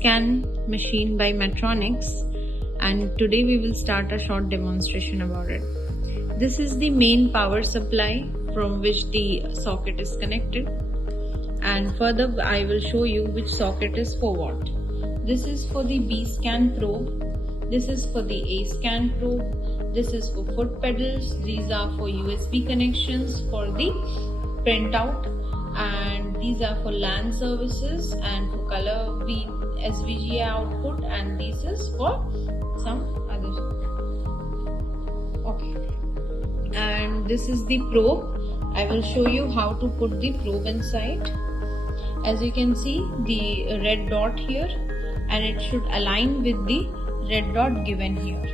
scan machine by Medtronic, and today we will start a short demonstration about it. This is the main power supply from which the socket is connected, and further I will show you which socket is for what. This is for the B scan probe, this is for the A scan probe, this is for foot pedals, these are for USB connections for the printout, and these are for LAN services and for color SVGA output, and this is for some other. Okay, and this is the probe. I will show you how to put the probe inside. As you can see the red dot here, and it should align with the red dot given here.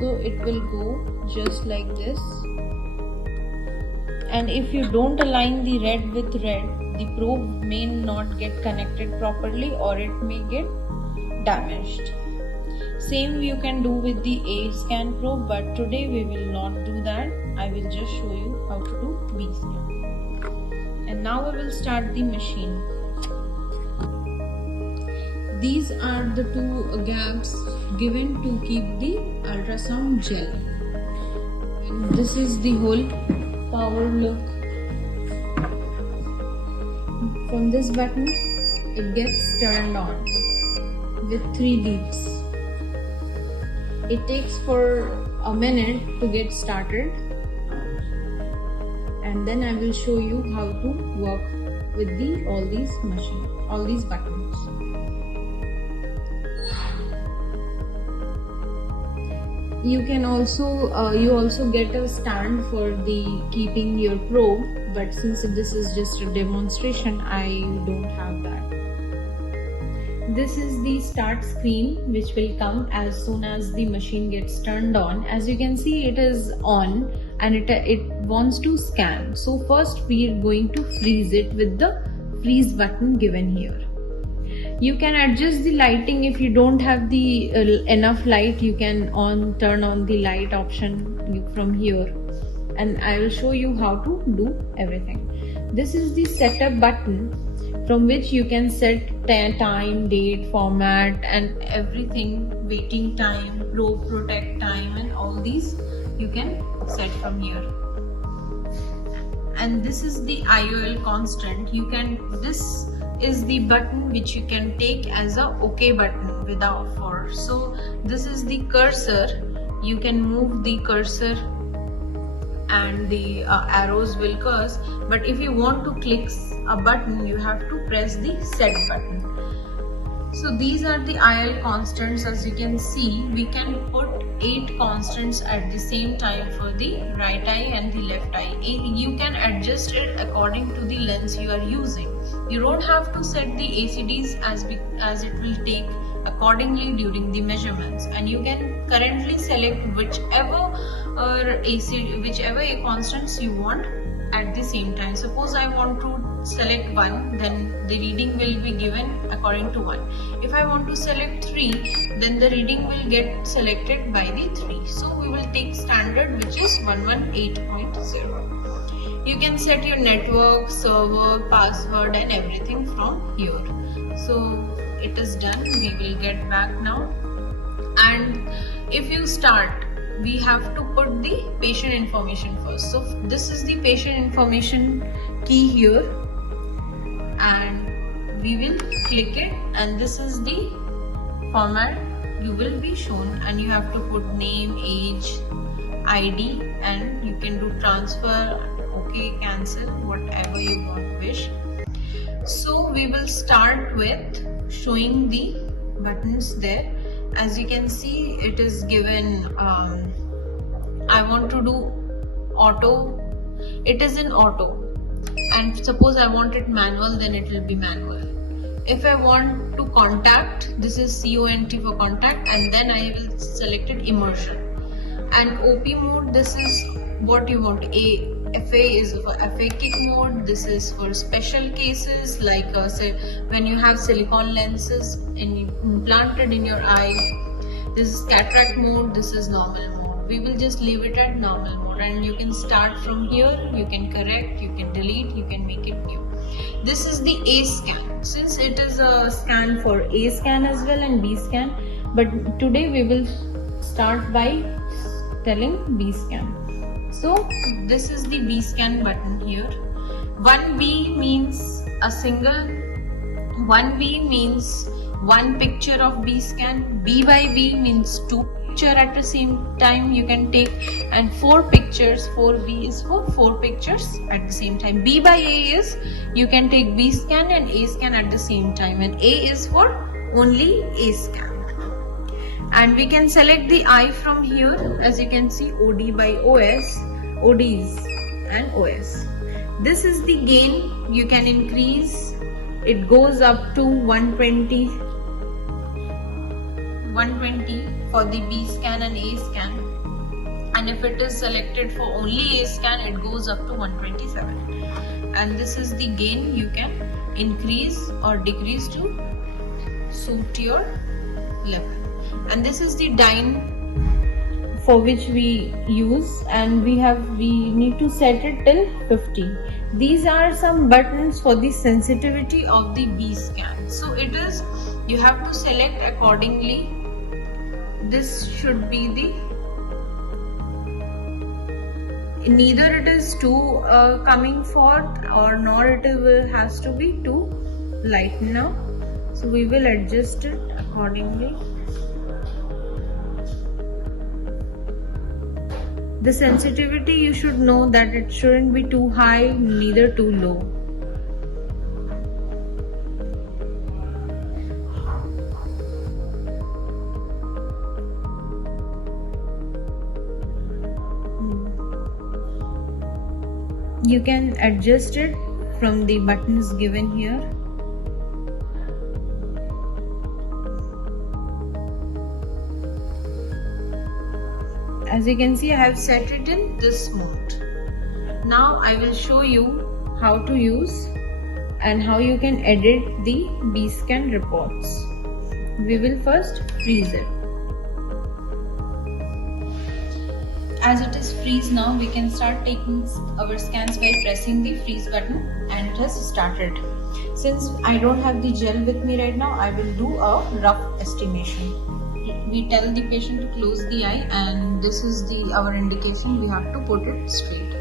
So it will go just like this. And if you don't align the red with red, the probe may not get connected properly or it may get damaged. Same you can do with the A scan probe, but today we will not do that. I will just show you how to do B scan. And now we will start the machine. These are the two gaps given to keep the ultrasound gel. And this is the whole power look. From this button it gets turned on with 3 beeps. It takes for a minute to get started, and then I will show you how to work with all these buttons. You can also get a stand for the keeping your probe, but since this is just a demonstration, I don't have that. This is the start screen which will come as soon as the machine gets turned on. As you can see, it is on and it wants to scan. So first we are going to freeze it with the freeze button given here. You can adjust the lighting. If you don't have the enough light, you can turn on the light option from here, and I will show you how to do everything. This is the setup button from which you can set time, date, format and everything, waiting time, probe protect time, and all these you can set from here. And this is the IOL constant. This is the button which you can take as a OK button without force. So this is the cursor. You can move the cursor and the arrows will curse, but if you want to click a button, you have to press the set button. So these are the IOL constants. As you can see, we can put 8 constants at the same time for the right eye and the left eye. You can adjust it according to the lens you are using. You don't have to set the ACDs as it will take accordingly during the measurements, and you can currently select whichever A constants you want at the same time. Suppose I want to select 1, then the reading will be given according to 1. If I want to select 3, then the reading will get selected by the 3. So we will take standard, which is 118.0. You can set your network, server, password and everything from here. So it is done. We will get back now, and if you start, we have to put the patient information first. So this is the patient information key here, and we will click it, and this is the format you will be shown, and you have to put name, age, ID, and you can do transfer, OK, cancel, whatever you wish. So we will start with showing the buttons there. As you can see, it is given I want to do auto. It is in auto, and suppose I want it manual, then it will be manual. If I want to contact, this is CONT for contact, and then I will select it immersion. And OP mode, this is what you want. FA is for FA kick mode. This is for special cases like say when you have silicone lenses implanted in your eye. This is cataract mode. This is normal mode. We will just leave it at normal mode, and you can start from here. You can correct, you can delete, you can make it new. This is the A scan. Since it is a scan for A scan as well and B scan, but today we will start by telling B scan. So this is the B scan button here. 1B means a single, 1B means one picture of B scan, B by B means two pictures at the same time you can take, and 4 pictures, 4B is for 4 pictures at the same time. B by A is you can take B scan and A scan at the same time, and A is for only A scan. And we can select the eye from here. As you can see, OD by OS, ODs and OS. This is the gain. You can increase. It goes up to 120 for the B scan and A scan, and if it is selected for only A scan, it goes up to 127. And this is the gain. You can increase or decrease to suit your level. And this is the dyne for which we use, and we need to set it till 50. These are some buttons for the sensitivity of the B scan. So it is, you have to select accordingly. This should be the, neither it is too coming forth or nor it has to be too light now. So we will adjust it accordingly. The sensitivity, you should know that it shouldn't be too high, neither too low. You can adjust it from the buttons given here. As you can see, I have set it in this mode. Now I will show you how to use and how you can edit the B scan reports. We will first freeze it. As it is freeze now, we can start taking our scans by pressing the freeze button, and it has started. Since I don't have the gel with me right now, I will do a rough estimation. We tell the patient to close the eye, and this is our indication. We have to put it straight.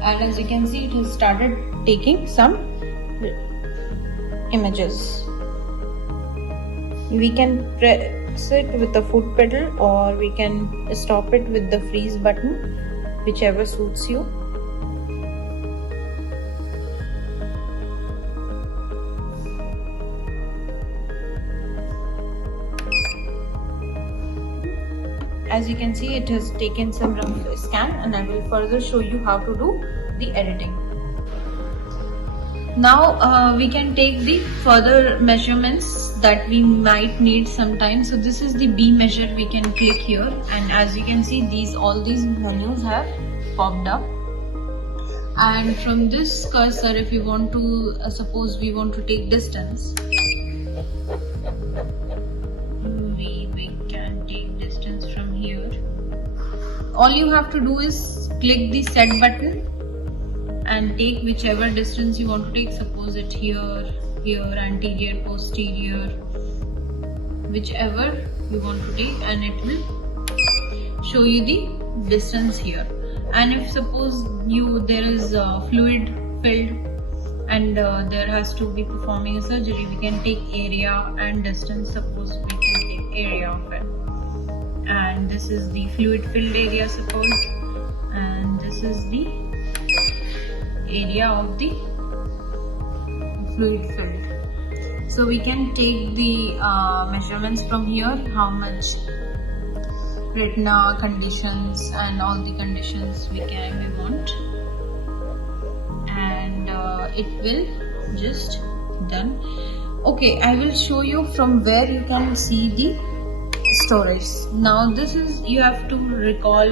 And as you can see, it has started taking some images. We can press it with the foot pedal, or we can stop it with the freeze button, whichever suits you. As you can see, it has taken some rough scan, and I will further show you how to do the editing. Now we can take the further measurements that we might need sometime. So this is the B measure. We can click here, and as you can see, all these menus have popped up. And from this cursor, if you want to suppose we want to take distance, we can take distance from here. All you have to do is click the set button and take whichever distance you want to take. Suppose it here, anterior, posterior, whichever you want to take, and it will show you the distance here. And if suppose there is fluid filled and there has to be performing a surgery, we can take area and distance. Suppose we can take area of it, and this is the fluid filled area, suppose, and this is the area of the fluid filled. So we can take the measurements from here, how much retina conditions and all the conditions we want, and it will just done. Okay, I will show you from where you can see the storage. Now this is, you have to recall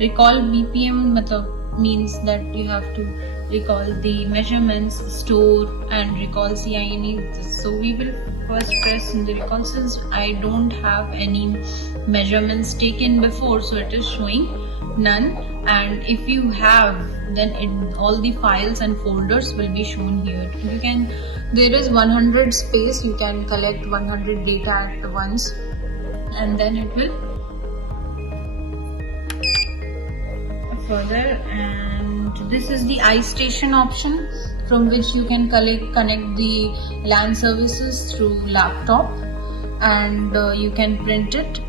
BPM method means that you have to recall the measurements, store, and recall CINE. So we will first press in the recall. Since I don't have any measurements taken before, so it is showing none. and if you have, then all the files and folders will be shown here. There is 100 space, you can collect 100 data at once, and then it will further. And this is the iStation option, from which you can connect the LAN services through laptop, and you can print it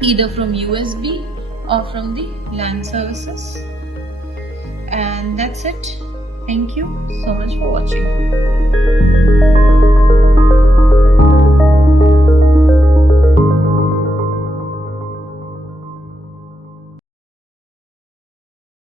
either from USB or from the LAN services. And that's it. Thank you so much for watching.